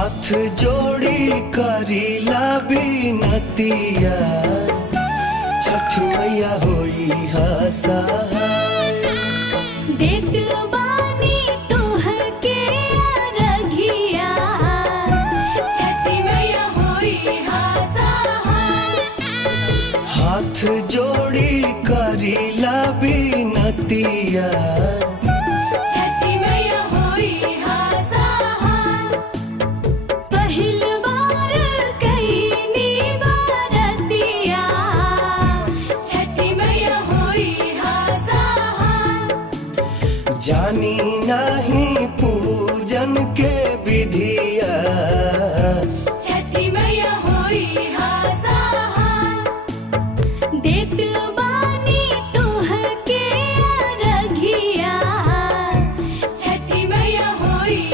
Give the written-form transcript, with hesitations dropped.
हाथ जोड़ी करीला बिनतिया, छठ मैया होई हा सहाय। देत बानी तोहके अरघिया, छठी मैया होई हा सहाय। हाथ जोड़ी करीला बिनतिया, छठी मैया होई हा सहाय। पहिल बार कईनी बारतिया, छठी मैया होई हा सहाय। जानी नहीं पूजन के विधिया,